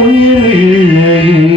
như.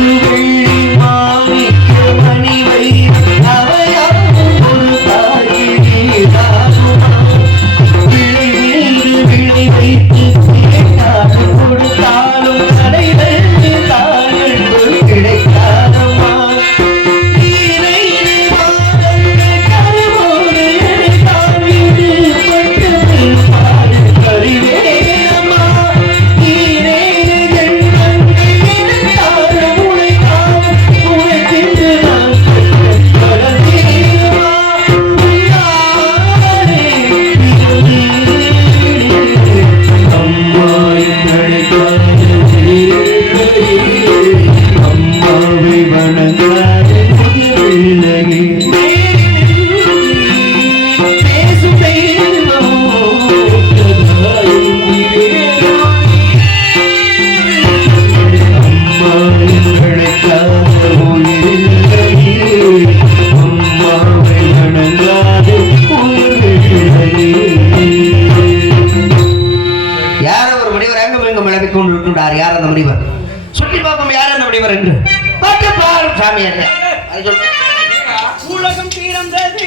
you. யார் அந்த முனிவர் சுற்றி பார்ப்போம் யார் அந்த முனிவர் என்று பார்த்து பாரும் சாமி என்ன சொல்லு. உலகம் பிறந்தது.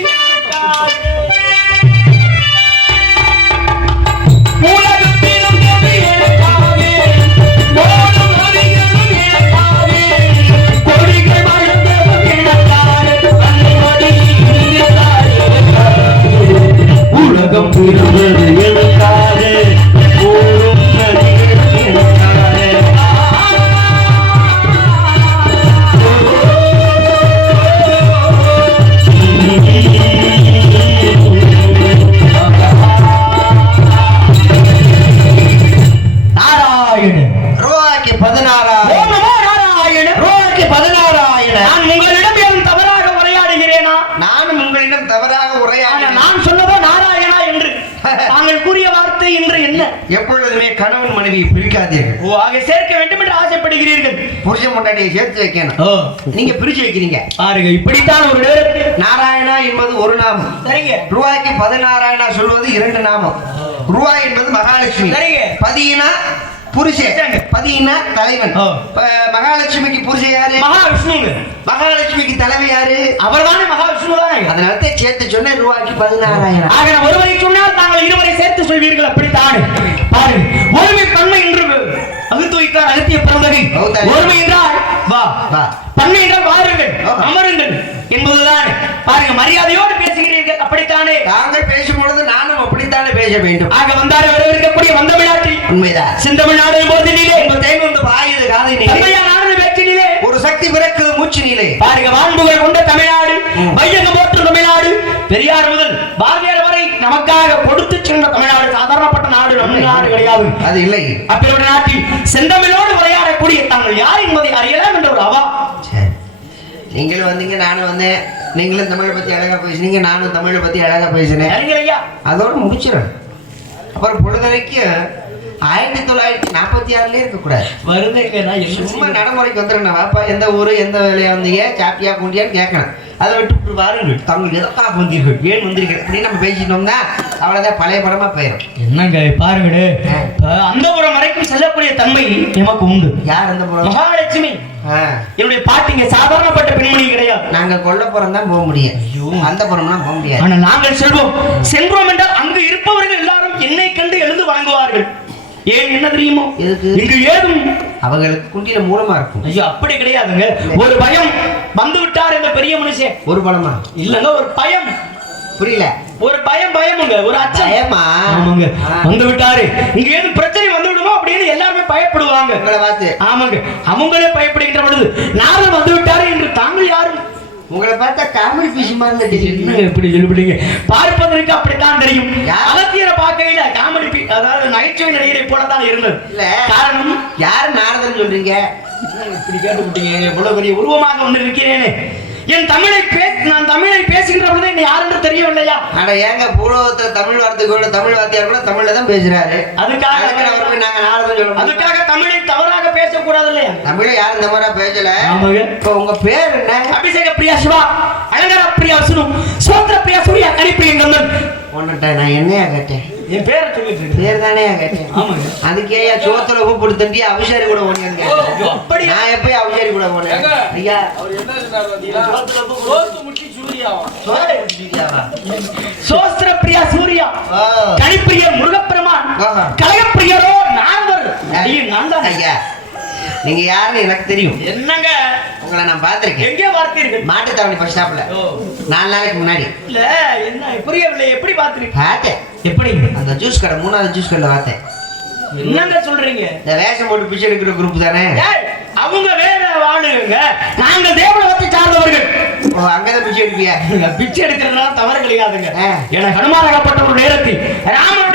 உலகம் பிறந்தது எனக்காக. கொடிகள். உலகம் பிறந்தது சேர்த்து வைக்கணும். நீங்க பிரிச்சு வைக்கிறீங்க. பாருங்க இப்படித்தான் ஒரு நாராயணா என்பது ஒரு நாமம். சரிங்க. ரூபாய்க்கு பதினாறாயிரம் சொல்வது இரண்டு நாமம். ரூபாய் என்பது மகாலட்சுமி. சரிங்க. பதினா புருஷன். பதினா தலைவன். மகாலட்சுமிக்கு புருஷன் யாரு? மகாவிஷ்ணுங்க. மகாலட்சுமிக்கு தலைவி யாரு? அவர்தானே மகாவிஷ்ணு தானே. அதனால தான் சேர்த்து சொன்னேன் ரூபாய்க்கு பதினாறாயிரம். ஆக ஒருவரை சொன்னால் தாங்கள் இருவரை சேர்த்து சொல்வீர்கள் அப்படித்தானே. பாருங்க ஒருமை பன்மை என்று அகுத்து வைத்தார் அகத்திய கௌதமி. ஒருமை என்றால் வா. வா. பன்மை என்றால் வாருங்கள். அமருங்கள் என்பதுதான். பாருங்க மரியாதையோடு பேசுகிறீர்கள் அப்படித்தானே? தாங்கள் பேசும் பொழுது நானும் அப்படித்தானே பேச வேண்டும். ஆக வந்தாரை வரவேற்கக்கூடிய வந்தமிழாற்றி உண்மைதான் செந்தமிழ்நாடு போதினிலே உங்க தேன் வந்து பாயுது தந்தையா நாடு வேற்றினிலே. ஒரு சக்தி பிறக்குது மூச்சு நீலே பாருங்க வான்புகள் கொண்ட தமிழ்நாடு வையகம் போற்றும் தமிழ்நாடு பெரியார் முதல் பாரதியார் வரை நமக்காக கொடுத்து சென்ற தமிழ்நாடு சாதாரணப்பட்ட நாடு நம்ம நாடு கிடையாது. அது இல்லை. அப்பேற்பட்ட நாட்டில் செந்தமிழோடு விளையாடக்கூடிய தாங்கள் யார் என்பதை அறியலாம் என்ற ஒரு அவா. நீங்களும் வந்தீங்க நானும் வந்தேன். நீங்களும் தமிழை பத்தி அழகா பேசுனீங்க நானும் தமிழை பத்தி அழகா பேசினேன். அதோட முடிச்சிடும் அப்புறம் பொழுதுரைக்கு ஆயிரத்தி தொள்ளாயிரத்தி நாற்பத்தி ஆறுலயே இருக்கக்கூடாது. வருதுங்க சும்மா? நடைமுறைக்கு வந்துருங்க வாப்பா எந்த ஊரு எந்த வேலையா வந்தீங்க? சாப்பிட்டியா குண்டியான்னு கேட்கணும். அதை விட்டு இப்படி வாருங்கள் தாங்கள் எதற்காக வந்தீர்கள் ஏன் வந்தீர்கள் அப்படின்னு நம்ம பேசிட்டோம்னா அவ்வளவுதான் பழைய படமா போயிடும் என்னங்க பாருங்கடு அந்த ஒரு வரைக்கும் செல்லக்கூடிய தன்மை எமக்கு உண்டு. யார் அந்த புறம் மகாலட்சுமி என்னுடைய பாட்டிங்க சாதாரணப்பட்ட பெண்மணி கிடையாது. நாங்க கொல்லப்புறம் தான் போக முடியும். அந்த புறம்லாம் போக முடியாது. ஆனால் நாங்கள் செல்வோம். சென்றோம் என்றால் அங்கு இருப்பவர்கள் எல்லாரும் என்னை கண்டு எழுந்து வணங்குவார்கள். ஏன் என்ன தெரியுமோ? இங்கு ஏதும் அவங்களுக்கு குண்டியில மூலமா இருக்கும். ஐயோ அப்படி கிடையாதுங்க. ஒரு பயம் வந்து விட்டார் இந்த பெரிய மனுஷன். ஒரு பழமா இல்லங்க ஒரு பயம். புரியல. ஒரு பயம் பயமுங்க. ஒரு அச்சம். பயமா? ஆமாங்க. வந்து விட்டாரு இங்க ஏதும் பிரச்சனை வந்து விடுமோ அப்படின்னு எல்லாருமே பயப்படுவாங்க. ஆமாங்க. அவங்களே பயப்படுகின்ற பொழுது நானும் வந்து விட்டாரு என்று தாங்கள் யாரும் உங்களை பார்த்தா காமெடி பீஸ் மாதிரி எப்படி சொல்லிவிடுங்க? பார்ப்பதற்கு அப்படித்தான் தெரியும். யார்? அகத்தியரை பார்க்கையில காமெடி பி- அதாவது நகைச்சுவை நடிகரை போலதான் இருந்தது. இல்ல. காரணம் யாரு நாரதன் சொல்றீங்க? இப்படி கேட்டு விட்டீங்க இவ்வளவு பெரிய உருவமாக ஒன்று இருக்கிறேனே. என் தமிழை பேச நான் தமிழை பேசுகின்ற பொழுது என்ன யாருன்னு தெரியவில்லையா? அட ஏங்க பூலோகத்துல தமிழ் வார்த்தை கூட தமிழ் வார்த்தையார் கூட தமிழ்ல தான் பேசுறாரு. அதுக்காக அதுக்கு அவர் போய் நாங்க முடியுமா? அதுக்காக தமிழை தவறாக பேசக்கூடாது இல்லையா தமிழை யாரும் மாதிரி பேசல. இப்ப உங்க பேர் என்ன? அபிஷேக பிரியா சிவா அலங்கார பிரியா விஷ்ணு சோத்திர பிரியா உன்னிட்ட நான் என்னையா கேட்டேன்? என் பேரை சொல்லிட்டு பேர் தானே கேட்டேன்? ஆமாங்க. அதுக்கே ஏன் சோத்துல உப்பு போட்டு அபிஷேரி கூட கேட்டேன். ஐயோ, அப்படியா? நான் எப்பயும் அபிஷேரி கூட போனேன்? ஐயா சூர்யாவா? சோஸ்திர பிரியா சூர்யா. ஓ. கணிப்பிரிய முருகப்பெருமான். ஆஹா. கலையப்பிரியரோ நால்வர். ஐயா நீங்க யாருன்னு எனக்கு தெரியும். என்னங்க? உங்களை நான் பார்த்திருக்கேன். எங்கே பார்த்தீர்கள் மாட்டுத்தாவணி பஸ் ஸ்டாப்ல. நாலு நாளைக்கு முன்னாடி. இல்ல என்ன புரியவில்லை. எப்படி பார்த்தீர்கள் பார்த்தேன். எப்படி? அந்த ஜூஸ் கடை மூணாவது ஜூஸ் கடையில் பார்த்தேன். என்னங்க சொல்றீங்க? இந்த வேஷம் போட்டு பிச்சை எடுக்கிற குரூப் தானே? அவங்க வேற வாழுங்க நாங்க தேவலோகத்தை சார்ந்தவர்கள். ஓ அங்கதான் பிச்சை எடுப்பியா? பிச்சை எடுக்கிறதுனால தவறு கிடையாதுங்க. என ஹனுமானாகப்பட்ட ஒரு நேரத்தில் ராமனுடைய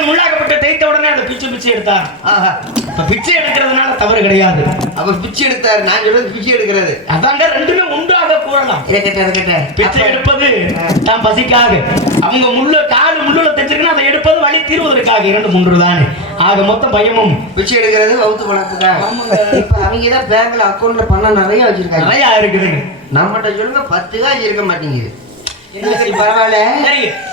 பாதத்தில் முள்ளாகப்பட்டு தேய்த்த உடனே அந்த பிச்சை பிச்சை எடுத்தார். ஆஹா. இப்ப பிச்சை எடுக்கிறதுனால தவறு கிடையாது. அப்ப பிச்சை எடுத்தாரு. நான் சொல்றது பிச்சை எடுக்கிறது. அதாங்க ரெண்டுமே உண்டாக கூறலாம். பிச்சை எடுப்பது தான் பசிக்காக அவங்க முள்ளு காலு முள்ளுல தைச்சிருக்கா அதை எடுப்பது வழி தீர்வதற்காக. இரண்டு மூன்று தானே. ஆக மொத்தம் பயமும். பிச்சை எடுக்கிறது வவுத்து பழப்புக்காக இப்ப அவங்க தான் பேங்க்ல அக்கௌண்ட்ல பணம் நிறைய வச்சிருக்காங்க. நிறைய இருக்குதுங்க நம்மகிட்ட சொல்லுங்க பத்து காசு இருக்க மாட்டேங்குது. பரவாயில்ல.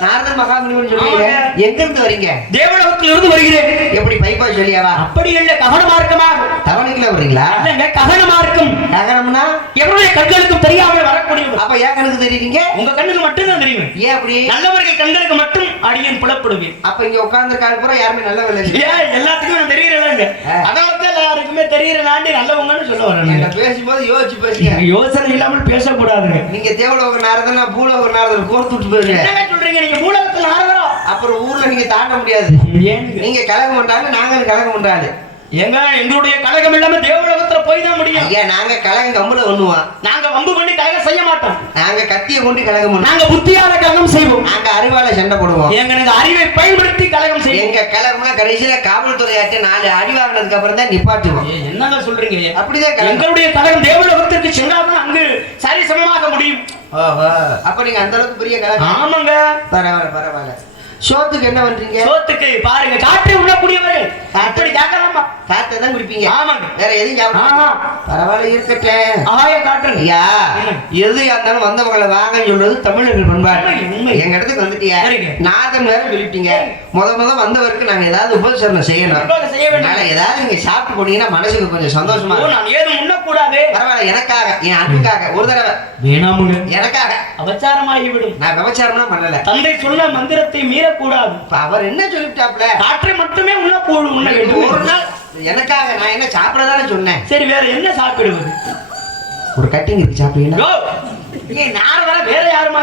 நாரதர் மகாமுனிவன் ஆமாங்க. எங்க இருந்து வரீங்க? தேவலோகத்தில் இருந்து வருகிறேன். எப்படி பைப்பா சொல்லியாவா? அப்படி இல்ல கவன மார்க்கமாக தவணைக்குள்ள வரீங்களா இல்லைங்க கவன மார்க்கம். நகரம்னா? எவருடைய கண்களுக்கும் தெரியாமல் வரக்கூடியது. அப்ப ஏன் கணக்கு தெரியுறீங்க? உங்க கண்ணுக்கு மட்டும்தான் தெரியும். ஏன் அப்படி? நல்லவர்கள் கண்களுக்கு மட்டும் அடியேன் புலப்படுவேன். அப்ப இங்க உட்கார்ந்து கால் பூரா யாருமே நல்ல வேலை இல்லையா? ஏன் எல்லாத்துக்கும் நான் தெரியறேங்க ஆ. அதனால தான் எல்லாருக்குமே தெரியுற நாண்டி நல்லவங்கன்னு சொல்ல வரேன் பேசும்போது யோசிச்சு பேசுங்க. யோசனை இல்லாமல் பேசக்கூடாதுங்க. நீங்க தேவலோக நாரதனா பூலோக நாரதன் கோர்த்து விட்டு போயிருங்க சொல்றீங்க? நீங்க மூலகத்தில் ஆறுதலா அப்புறம் ஊர்ல நீங்க தாண்ட முடியாது. ஏங்க? நீங்க கலகம் பண்றாங்க நாங்க கலகம் பண்றாரு எங்க எங்களுடைய கழகம் இல்லாம தேவலோகத்துல போய் தான் முடியும். ஐயா நாங்க கலகம் கம்புல பண்ணுவோம் நாங்க வம்பு பண்ணி கழகம் செய்ய மாட்டோம். நாங்க கத்திய கொண்டு கலகம் பண்ணுவோம் நாங்க புத்தியால கழகம் செய்வோம். நாங்க அறிவால சண்டை போடுவோம். எங்களுக்கு அறிவை பயன்படுத்தி கழகம் செய்வோம். எங்க கலகம்னா கடைசியில காவல்துறையாட்ட நாலு அடி வாங்கினதுக்கு அப்புறம் தான் நிப்பாட்டுவோம். என்னங்க சொல்றீங்க? அப்படிதான் எங்களுடைய கழகம் தேவலோகத்திற்கு சென்றால்தான் அங்கு சரி சமமாக முடியும். ஓஹோ. அப்ப நீங்க அந்த அளவுக்கு பெரிய கலகம் ஆமாங்க. பரவாயில்ல பரவாயில்ல. சோத்துக்கு என்ன பண்றீங்க? சோத்துக்கு பாருங்க காற்றை உண்ணக்கூடியவர்கள். அப்படி கேட்கலாமா காத்தை தான் குடிப்பீங்க. ஆமாங்க. வேற ஆமா பரவாயில்ல இருக்கட்டும். ஆய காட்டுங்க ஐயா? எது இருந்தாலும் வந்தவங்களை வாங்கன்னு சொல்றது தமிழர்கள் பண்பாடு. எங்க இடத்துக்கு வந்துட்டியா. நாதம் வேற சொல்லிட்டீங்க. முத முத வந்தவருக்கு நாங்க ஏதாவது உபசரணம் செய்யணும். கண்டிப்பாக செய்ய வேண்டும். அதனால ஏதாவது நீங்க சாப்பிட்டு போனீங்கன்னா மனசுக்கு கொஞ்சம் சந்தோஷமா நான் ஏதும் உண்ணக்கூடாது. பரவாயில்ல எனக்காக என் அன்புக்காக ஒரு தடவை. வேணாமுங்க. எனக்காக. அபச்சாரமாகிவிடும். நான் விபச்சாரம்லாம் பண்ணல. தந்தை சொன்ன மந்திரத்தை மீறக்கூடாது இப்ப அவர் என்ன சொல்லிவிட்டாப்ல காற்றை மட்டுமே உண்ண வேண்டும் ஒரு நாள் எனக்காக நான் என்ன சாப்பிடதானே சொன்னேன்? சரி வேற என்ன சாப்பிடுவது? ஒரு கட்டிங் இருக்கு சாப்பிடுவீங்களா? வேற யாருமா?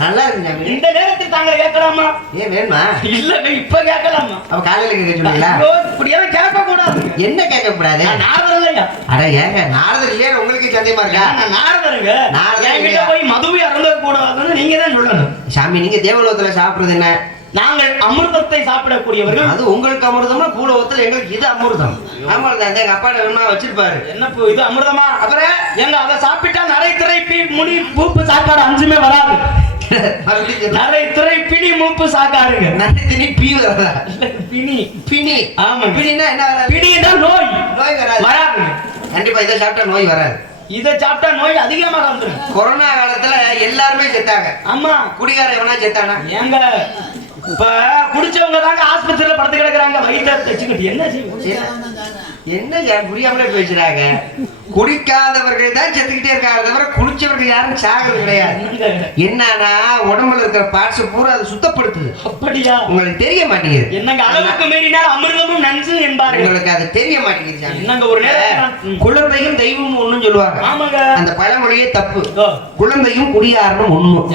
நல்லா இருக்கு. இந்த நேரத்தில் தாங்க கேட்கலாமா? ஏன் வேணுமா? இல்லங்க இப்ப கேட்கலாமா? அப்ப காலையில கேட்க சொன்னீங்களா ஐயோ, இப்படியெல்லாம் கேட்க கூடாது என்ன கேட்க கூடாது நாரதர் அட ஏங்க நாரதர் இல்லையா உங்களுக்கு சந்தேகமா இருக்கா? நாரதருங்க. நாரதர்? போய் மதுவை அருந்த கூடாதுன்னு நீங்க தான் சொல்லணும். சாமி நீங்க தேவலோகத்துல சாப்பிடுறது என்ன? நாங்கள் அமிர்தத்தை சாப்பிடக்கூடியவர்கள். அது உங்களுக்கு அமிர்தம்னா பூலோகத்துல எங்களுக்கு இது அமிர்தம். அமிர்தம் எங்க அப்பா வேணுமா வச்சிருப்பாரு. என்ன இது அமிர்தமா? அப்புறம்? எங்க அதை சாப்பிட்டா நரை பி முடி மூப்பு சாக்காடு அஞ்சுமே வராது. நரை திரை மூப்பு சாக்காடுங்க. நந்தினி பீ வரதா பிணி. பிணி. ஆமாங்க. பிணினா என்ன வராது? நோய். நோய் வராது. வராது. கண்டிப்பா இதை சாப்பிட்டா நோய் வராது. இதை சாப்பிட்டா நோய் அதிகமாக வந்துடும் கொரோனா காலத்துல எல்லாருமே செத்தாங்க. ஆமா. குடிகார எவனா செத்தானா? ஏங்க. இப்ப குடிச்சவங்க தாங்க ஆஸ்பத்திரியில படுத்து கிடக்குறாங்க. வயிற்ற தச்சுக்கிட்டு என்ன செய்யும் என்ன புரியாமலே பேசுறாங்க குடிக்காதவர்கள் தான் செத்துக்கிட்டே இருக்காங்க. தவிர குடிச்சவர்கள் யாரும் சாகிறது கிடையாது. என்னன்னா உடம்புல இருக்கிற பார்ட்ஸ் பூரா அது சுத்தப்படுத்துது. அப்படியா? உங்களுக்கு தெரிய மாட்டேங்குது. என்னங்க அளவுக்கு மீறினால் அமிர்தமும் நஞ்சு என்பார்கள். உங்களுக்கு அது தெரிய மாட்டேங்குது. என்னங்க ஒரு நேரம். குழந்தையும் தெய்வமும் ஒண்ணும் சொல்லுவாங்க. ஆமாங்க. அந்த பழமொழியே தப்பு. குழந்தையும் குடிகாரனும் ஒண்ணும்.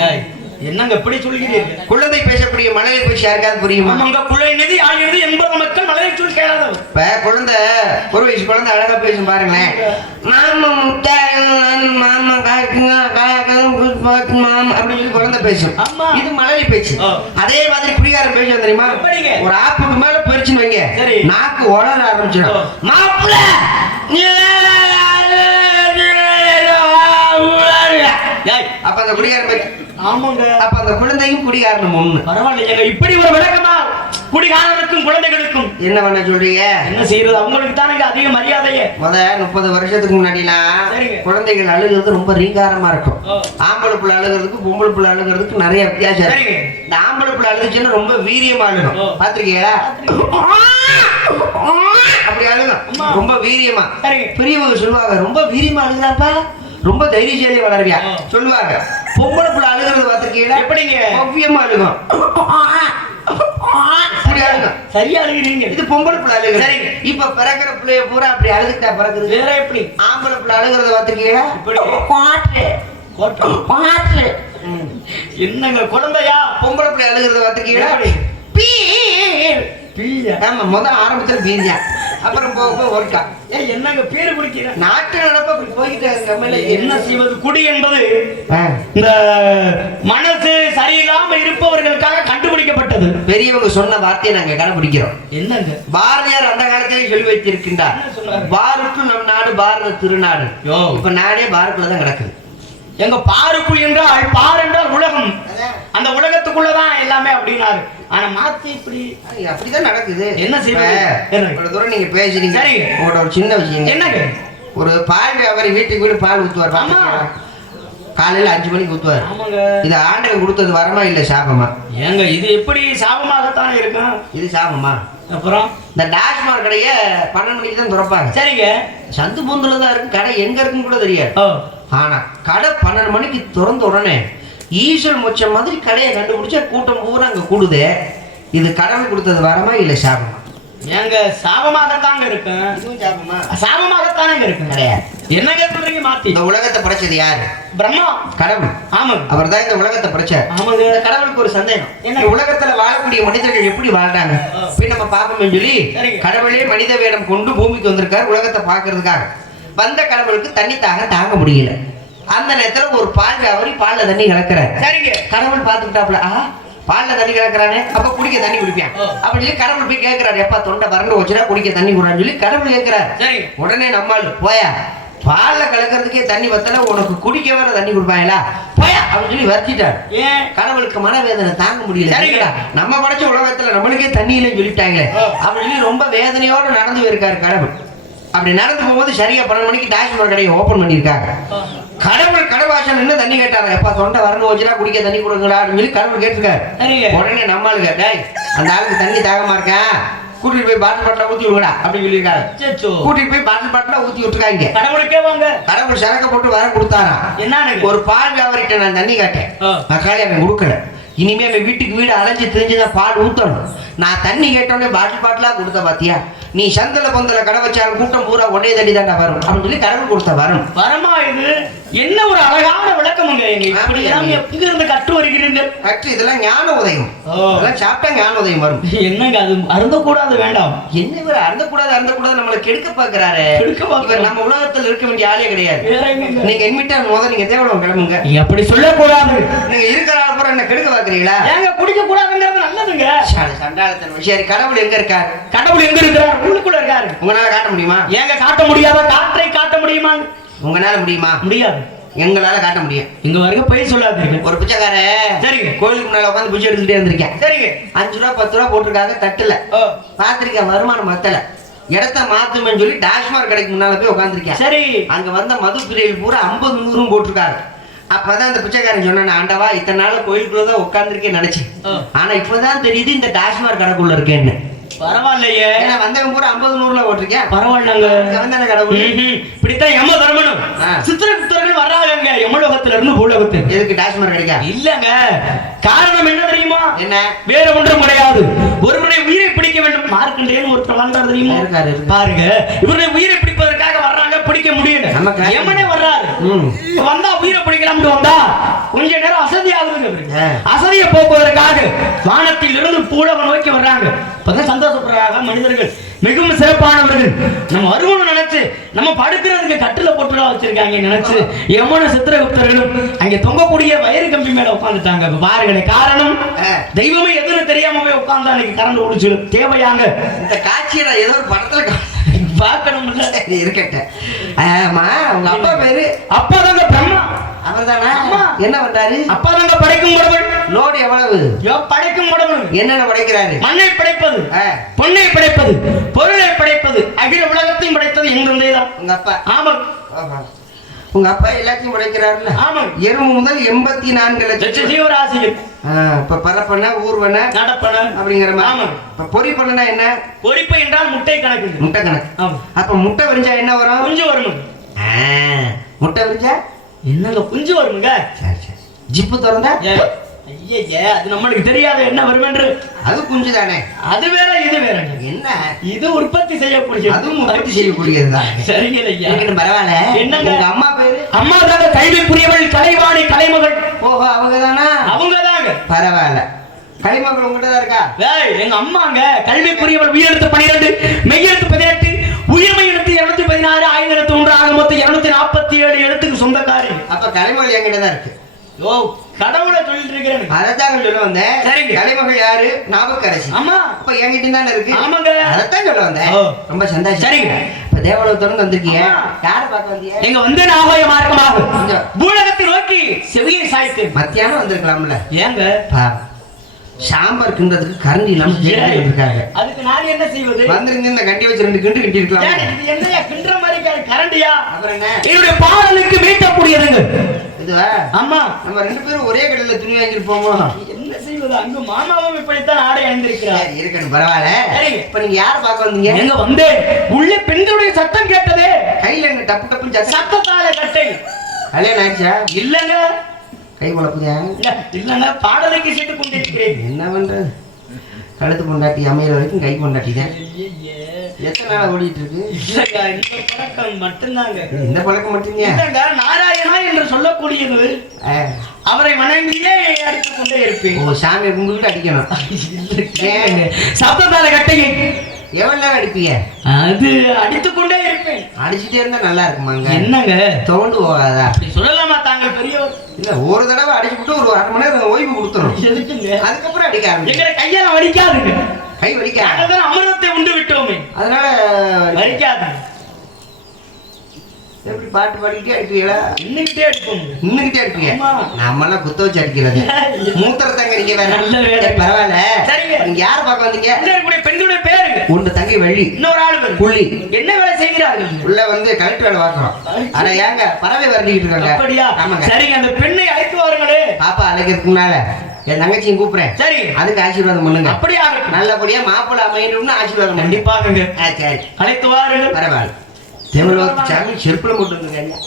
என்னங்க இப்படி சொல்கிறீர்கள்? குழந்தை பேசக்கூடிய மழலை பேசி யாருக்காவது புரியுமா? ஆமாங்க குலை நிதி ஆகிறது எண்பது மக்கள் மலையை சொல் கேளாதவர். இப்ப குழந்தை ஒரு வயசு குழந்தை அழகா பேசும் பாருங்களேன். மாமா முட்டாய் மாமா காய்க்குங்க காய்க்கும் மாமா அப்படின்னு சொல்லி குழந்தை பேசும். இது மழலை பேச்சு. அதே மாதிரி குடிகாரன் பேசும் தெரியுமா? ஒரு ஆப்புக்கு மேல பெருச்சுன்னு வைங்க. நாக்கு உளர ஆரம்பிச்சிடும். மாப்பிள்ள அப்ப அந்த குடிகாரன் பேச்சு ஆமாங்க. அப்ப அந்த குழந்தையும் குடிகாரனும் ஒண்ணு. பரவாயில்லைங்க இப்படி ஒரு விளக்கமா குடிகாரனுக்கும் குழந்தைகளுக்கும். என்ன பண்ண சொல்றீங்க? என்ன செய்யறது? அவங்களுக்கு தானங்க அதிக மரியாதையே. முத முப்பது வருஷத்துக்கு முன்னாடிலாம். குழந்தைகள் அழுகிறது ரொம்ப ரீங்காரமா இருக்கும். ஆம்பளை புள்ள அழுகிறதுக்கு பொம்பளை புள்ள அழுகிறதுக்கு நிறைய வித்தியாசம் இருக்கு. இந்த ஆம்பளை புள்ள அழுதுச்சுன்னா ரொம்ப வீரியமா அழுகும். பாத்திருக்கீங்களா அப்படி அழுகும். ரொம்ப வீரியமா. பெரியவங்க சொல்லுவாங்க ரொம்ப வீரியமா அழுகுறாப்பா? ரொம்ப தைரியசாலி வளருவியா. சொல்லுவாங்க. பொம்பளை புள்ள அழுகிறது பாத்திருக்கீங்களா எப்படிங்க? ஓவியமா அழுகும். சரியா அழுகிறீங்க. இது பொம்பளை புள்ள அழுகுது. சரிங்க. இப்ப பிறக்கிற பிள்ளைய பூரா அப்படி அழுதுட்டா பிறகுது வேற எப்படி? ஆம்பளை பிள்ளை அழுகிறத பாத்துருக்கீங்களா இப்படி. குவாட்ரு என்னங்க குழந்தையா? பொம்பளை பிள்ளை அழுகிறத பாத்துருக்கீங்களா எப்படி? பீர் பீயா? ஆமா முத ஆரம்பத்துல பீரியா அப்புறம் போக போக ஒருக்கா. ஏய் என்னங்க பேரு குடிக்கிற நாட்டு நடப்ப அப்படி போய்கிட்டு இருக்க மேல என்ன செய்வது? குடி என்பது இந்த மனசு சரியில்லாம இருப்பவர்களுக்காக கண்டுபிடிக்கப்பட்டது. பெரியவங்க சொன்ன வார்த்தையை நாங்க கடைபிடிக்கிறோம். என்னங்க? பாரதியார் அந்த காலத்திலே சொல்லி வைத்திருக்கின்றார். என்ன சொன்னாரு? பாருக்கு நம் நாடு பாரத திருநாடு. யோ. இப்ப நாடே பாருக்குள்ள தான் கிடக்குது. எங்க பாருக்குள் என்றால் பார் என்றால் உலகம். அந்த உலகத்துக்குள்ளதான் எல்லாமே அப்படின்னாரு. ஆனா மாத்தி இப்படி அப்படிதான் நடக்குது. என்ன? இவ்வளவு தூரம் நீங்க பேசுறீங்க. சரிங்க. உங்களோட ஒரு சின்ன விஷயம் என்னங்க? ஒரு பால் வியாபாரி வீட்டுக்கு வீடு பால் ஊத்துவார் ஆமா. காலையில அஞ்சு மணிக்கு ஊத்துவார். இது ஆண்டவன் கொடுத்தது வரமா இல்ல சாபமா? ஏங்க இது எப்படி சாபமாகத்தானே இருக்கும் இது சாபமா? அப்புறம்? இந்த டாஸ்மாக் கடைய பன்னெண்டு மணிக்கு தான் திறப்பாங்க. சரிங்க. சந்து பூந்துல தான் இருக்கு கடை எங்க இருக்குன்னு கூட தெரியாது. ஓ ஆனா கடை பன்னெண்டு மணிக்கு திறந்த உடனே ஈசல் மொச்ச மாதிரி கடையை கண்டுபிடிச்சா கூட்டம் பூரா அங்க கூடுதே. இது கடவுள் கொடுத்தது வரமா இல்ல சாபமா? ஏங்க சாபமாகத்தாங்க இருக்கும் இதுவும் சாபமா? சாபமாகத்தானே இருக்கும் கிடையாது என்னங்க சொல்றீங்க மாத்தி? இந்த உலகத்தை படைச்சது யாரு? பிரம்மா. கடவுள். ஆமாங்க. அவர் தான் இந்த உலகத்தை படைச்சார். ஆமாங்க. இந்த கடவுளுக்கு ஒரு சந்தேகம். என்ன? இந்த உலகத்துல வாழக்கூடிய மனிதர்கள் எப்படி வாழ்றாங்க. போய் நம்ம பார்ப்போம்னு சொல்லி. கடவுளே மனித வேடம் கொண்டு பூமிக்கு வந்திருக்கார் உலகத்தை பார்க்கறதுக்காக. வந்த கடவுளுக்கு தண்ணி தாக தாங்க முடியல. அந்த நேரத்துல ஒரு பால் வியாபாரி பால்ல தண்ணி கலக்குறாரு. சரிங்க. கடவுள் பார்த்துக்கிட்டாப்ல ஆ பால்ல தண்ணி கலக்குறானே அப்ப குடிக்க தண்ணி குடிப்பான். ஆ. அப்படி சொல்லி கடவுள் போய் கேட்கிறாரு எப்பா தொண்டை வறண்டு வச்சுனா குடிக்க தண்ணி குடுறான்னு சொல்லி கடவுள் கேட்கிறாரு உடனே நம்மால் போயா பால்ல கலக்கிறதுக்கே தண்ணி வத்தல உனக்கு குடிக்க வேற தண்ணி கொடுப்பாங்களா போயா அப்படின்னு சொல்லி வரைச்சிட்டாரு கடவுளுக்கு மனவேதனை தாங்க முடியல. சரிங்க. சரிங்களா நம்ம படைச்ச உலகத்துல நம்மளுக்கே தண்ணி இல்லைன்னு சொல்லிட்டாங்களே. ஆ. அப்படி சொல்லி ரொம்ப வேதனையோட நடந்து போயிருக்காரு கடவுள். அப்படி நடந்து போகும்போது சரியா பன்னெண்டு மணிக்கு டாஸ்மாக் கடையை ஓபன் பண்ணியிருக்காங்க. கடவுள் கடவாசம் நின்று தண்ணி கேட்டாரு. எப்பா தொண்டை வரணும் வச்சுனா குடிக்க தண்ணி கொடுங்கடா அப்படின்னு சொல்லி கடவுள் கேட்டிருக்காரு. உடனே நம்மளுக்கு டேய் அந்த ஆளுக்கு தண்ணி தாகமா இருக்கேன் கூட்டிட்டு போய் பாட்டில் பாட்டில ஊத்தி விடுங்கடா அப்படின்னு சொல்லியிருக்காரு. கூட்டிட்டு போய் பாட்டில் பாட்டில ஊத்தி விட்டுருக்காங்க. கடவுளுக்கே வாங்க. கடவுள் சரக்க போட்டு வர கொடுத்தாராம். என்னன்னு ஒரு பால் வியாபாரிட்ட நான் தண்ணி காட்டேன். மக்காளி அவன் கொடுக்கல. இனிமே அவன் வீட்டுக்கு வீடு அலைஞ்சு தெரிஞ்சுதான் பால் ஊற்றணும் நான் தண்ணி கேட்டோடனே பாட்டில் பாட்டிலாக கொடுத்த பாத்தியா? நீ சந்தல பொந்தல கடை வச்சாலும் கூட்டம் பூரா ஒன்னே தண்ணி தாண்டா வரும். அப்படின்னு சொல்லி கடவுள் கொடுத்த வரும். வரமா இது? என்ன ஒரு அழகான விளக்கமுங்க எங்க இருந்து கற்று வருகிறீர்கள்? கற்று இதெல்லாம் ஞான உதயம். இதெல்லாம் சாப்பிட்டா ஞான உதயம் வரும். என்னங்க அது? அருந்த கூடாது வேண்டாம். என்ன இவர் அருந்த கூடாது அருந்த கூடாது நம்மளை கெடுக்க பாக்குறாரு. இவர் நம்ம உலகத்துல இருக்க வேண்டிய ஆளே கிடையாது? நீங்க என்மிட்டா முத நீங்க தேவலம் கிளம்புங்க. அப்படி சொல்லக்கூடாது. நீங்க இருக்கிற பூரா என்ன கெடுக்க பாக்குறீங்களா ஏங்க குடிக்க கூடாதுங்கிறது நல்லதுங்க சாடு, சண்டாளத்தனம் சரி கடவுள் எங்க இருக்காரு? கடவுள் எங்க இருக்கிறார்? உள்ளுக்குள்ள இருக்காரு. உங்களால காட்ட முடியுமா? ஏங்க காட்ட முடியாத? காற்றை காட்ட முடியுமா? உங்களால முடியுமா? முடியாது. எங்களால காட்ட முடியும் இங்க வரைக்கும் பொய் சொல்லாதீங்க. ஒரு பிச்சைக்கார சரிங்க. கோயிலுக்கு முன்னால உட்காந்து பிச்சை எடுத்துட்டே இருந்திருக்கேன். சரிங்க. அஞ்சு ரூபா பத்து ரூபா போட்டிருக்காங்க தட்டுல. பாத்திருக்கேன் வருமானம் மத்தல. இடத்த மாத்துமேன்னு சொல்லி டாஸ்மாக் கடைக்கு முன்னால போய் உட்காந்துருக்கேன் சரி. அங்க வந்த மது பிரிவில் பூரா ஐம்பது நூறும் போட்டிருக்காரு. அப்பதான் அந்த பிச்சைக்காரன் சொன்னான் ஆண்டவா இத்தனை நாள் கோயிலுக்குள்ளதான் உட்காந்துருக்கேன் நினைச்சேன். ஆனா இப்பதான் தெரியுது இந்த டாஸ்மாக் கடைக்குள்ள இருக்கேன்னு. பரவாயில்லையே. ஏன்னா பூரா ஐம்பது நூறுல போட்டிருக்கேன் பரவாயில்லங்க. அவன் தானே கடவுள். இப்படித்தான் யம தர்மனும். ஆ. சித்திரகுப்தர்கள் வர்றாங்க யமலோகத்துல இருந்து பூலோகத்துக்கு. எதுக்கு டாஸ்மாக் கிடைக்கா இல்லங்க. காரணம் என்ன தெரியுமா? என்ன? வேற ஒன்றும் கிடையாது. ஒருவனை உயிரை பிடிக்க வேண்டும். மார்க்கண்டேன்னு ஒருத்தர் வாழ்ந்தார் தெரியுமா. பாருங்க. இவருடைய உயிரை வர்றாங்க பிடிக்க முடியல நமக்கு யமனே வர்றாரு. வந்தா உயிரை பிடிக்கலாம்னு வந்தா கொஞ்ச நேரம் அசதி ஆகுதுங்க இவருக்கு. ஆ. அசதியை போக்குவதற்காக வானத்தில் இருந்து பூலகம் நோக்கி வர்றாங்க. இப்பதான் சந்தோஷப்படுறாங்க மனிதர்கள். மிகவும் சிறப்பானவர்கள். நம்ம வருவோம்னு நினைச்சு நம்ம படுக்கிறதுக்கு கட்டில போட்டுலாம் வச்சிருக்காங்க நினைச்சு. யமுன சித்திரகுப்தர்களும் அங்க தொங்கக்கூடிய வயிறு கம்பி மேல உட்காந்துட்டாங்க இப்ப பாருங்களேன் காரணம். தெய்வமே எதுன்னு தெரியாம போய் உட்கார்ந்தா அன்னைக்கு கரண்ட் ஓடிச்சு தேவையாங்க. இந்த காட்சியை ஏதோ ஒரு படத்துல பார்க்கணும்ல. சரி, இருக்கட்டும். ஆமா உங்க அப்பா பேரு? அப்பா தாங்க பிரம்மா அவர் தானா. என்ன பண்றாரு? அப்பா தாங்க படைக்கும் கடவுள் லோடு எவ்வளவு? யோ, படைக்கும் கடவுள் என்னென்ன படைக்கிறாரு? மண்ணை படைப்பது. பொன்னை படைப்பது. பொருளை படைப்பது. அகில உலகத்தையும் படைத்தது எங்க தந்தைதான் உங்க அப்பா. ஆமா ஆமா. உங்க அப்பா எல்லாத்தையும் படைக்கிறாருல்ல ஆமா எறும்பு முதல் எண்பத்தி நான்கு லட்ச லட்சம் ஜீவராசிகள். இப்ப பரப்பன ஊர்வன நடப்பன அப்படிங்கிற மாதிரி. ஆமா இப்ப பொறி பண்ணனா என்ன? பொறிப்பு என்றால் முட்டை கணக்கு. முட்டை கணக்கு. அப்ப முட்டை விரிஞ்சா என்ன வரும்? குஞ்சு வருமுங்க. ஆ, முட்டை விரிஞ்சா? என்னங்க குஞ்சு வருமுங்க? சரி சரி. ஜிப்பு திறந்தா? ஏ, ஐயையே அது நம்மளுக்கு தெரியாத என்ன வரும் என்று அது குஞ்சு தானே அது வேற இது வேற. என்ன? இது உற்பத்தி செய்யக்கூடிய அதுவும் உற்பத்தி செய்யக்கூடியதுதான் சரிங்க ஐயா. பரவாயில்ல. என்னங்க? அம்மா பேரு? அம்மா தாங்க கல்விக்குரியவள் கலைவாணி கலைமகள். ஓஹோ அவங்க தானா அவங்க தாங்க பரவாயில்ல. களிமகள் உங்ககிட்ட தான் இருக்கா? ஏய், எங்க அம்மாங்க கல்விக்குரியவள் உயிரெழுத்து பன்னிரெண்டு மெய்யெழுத்து பதினெட்டு உயிர்மை எழுத்து இருநூத்தி பதினாறு ஆயிரத்தி ஒன்று ஆக மொத்தம் இருநூத்தி நாற்பத்தி ஏழு எழுத்துக்கு சொந்தக்காரி அப்ப களிமகள் என்கிட்ட தான் இருக்கு. ஓ கடவுளை சொல்லிட்டு இருக்கிறேன் அதைத்தான் சொல்ல வந்தேன். சரிங்க. களிமகள் யாரு? நாமக்கரசி ஆமா. அப்ப என்கிட்ட தானே இருக்கு? ஆமாங்க. அதைத்தான் சொல்ல வந்தேன். ரொம்ப சந்தோஷம். சரிங்க. இப்ப தேவலோகத்தோடு வந்திருக்கீங்க. யார பார்க்க வந்தீங்க எங்க வந்து ஆகாய மார்க்கமாக. பூலகத்தை நோக்கி செவியை சாய்த்து. மத்தியானம் வந்திருக்கலாம்ல. ஏங்க. சாம்பார் கிண்டதுக்கு கரண்டி இல்லாம இருக்காங்க. அதுக்கு நான் என்ன செய்வது? வந்திருந்து இந்த கண்டி வச்சு ரெண்டு கிண்டு கிண்டி இருக்கலாம் என்னையா கிண்டுற மாதிரி கரண்டியா? அப்புறம் என்ன? என்னுடைய பாடலுக்கு மீட்டக்கூடியதுங்க. இதுவா? ஆமா. நம்ம ரெண்டு பேரும் ஒரே கடையில துணி வாங்கிட்டு போவோம். என்ன செய்வது? அங்கு மாமாவும் இப்படித்தான் ஆடை அணிந்திருக்கிறார். சரி, இருக்கட்டும் பரவாயில்ல. இப்ப நீங்க யார பார்க்க வந்தீங்க? எங்க வந்தேன் உள்ளே பெண்களுடைய சத்தம் கேட்டதே. கையில என்ன டப்பு டப்புன்னு சத்தத்தால கட்டை. கல்யாணம் ஆயிடுச்சா? இல்லங்க. கை குழப்புதியா இல்ல, இல்லங்க. பாடலுக்கு சீட்டு கொண்டிருக்கிறேன். என்ன பண்றது? கழுத்து பொண்டாட்டி அமையிற வரைக்கும் கை பொண்டாட்டி தான். எத்தனை நாளா ஓடிட்டு இருக்கு? இல்லங்க இந்த பழக்கம் மட்டும்தாங்க. இந்த பழக்கம் மட்டும்தான் இல்லங்க நாராயணா என்று சொல்லக்கூடியது. அவரை வணங்கியே அடித்துக் கொண்டே இருப்பேன். ஓ சாமி கும்பிட்டு அடிக்கணும். சப்தத்தால எவ்வளவு நேரம் அடிப்பீங்க? அது அடித்துக் கொண்டே இருப்பேன். அடிச்சுட்டே இருந்தா நல்லா இருக்குமாங்க? என்னங்க? தோண்டு போகாதா? அப்படி சொல்லலாமா தாங்கள் பெரியவர் இல்ல ஒரு தடவை அடிச்சுட்டு ஒரு அரை மணி நேரம் ஓய்வு கொடுத்துரும் அதுக்கப்புறம் அடிக்க ஆரம்பிச்சு எங்களை கையால வலிக்காதுங்க. கை வலிக்க? நாங்கள் தான் அமிர்தத்தை உண்டு விட்டோமே அதனால வலிக்காது எப்படி பாட்டு பாடிக்கிட்டே அடிப்பீங்களா இன்னிக்கிட்டே அடிப்போம் நின்னுகிட்டே அடிப்பீங்க. நம்மளாம் குத்த வச்சு அடிக்கிறது மூத்திரத்தங்க நீங்க வேற. நல்ல வேலை. பரவாயில்ல. சரிங்க. நீங்க யார் பார்க்க வந்தீங்க? பெண்களுடைய பேருங்க உண்டு தங்கை வள்ளி. இன்னொரு ஆள் பேரு. புள்ளி. என்ன வேலை செய்கிறார்கள்? உள்ள வந்து கலெக்டர் வேலை பார்க்கறோம் ஆனா ஏங்க பறவை வரண்டிட்டு இருக்காங்க. அப்படியா? ஆமாங்க. சரிங்க அந்த பெண்ணை அழைத்து வாருங்களே. பாப்பா அழைக்கிறதுக்கு முன்னால என் தங்கச்சியும் கூப்பிடுறேன். சரி. அதுக்கு ஆசீர்வாதம் பண்ணுங்க. அப்படியா. நல்லபடியா மாப்பிள்ளை அமையணும்னு ஆசீர்வாதம் கண்டிப்பாக சரி. அழைத்து வாருங்கள். பரவாயில்ல. தேவலோக சாமி செருப்புல போட்டு வந்துருக்காங்க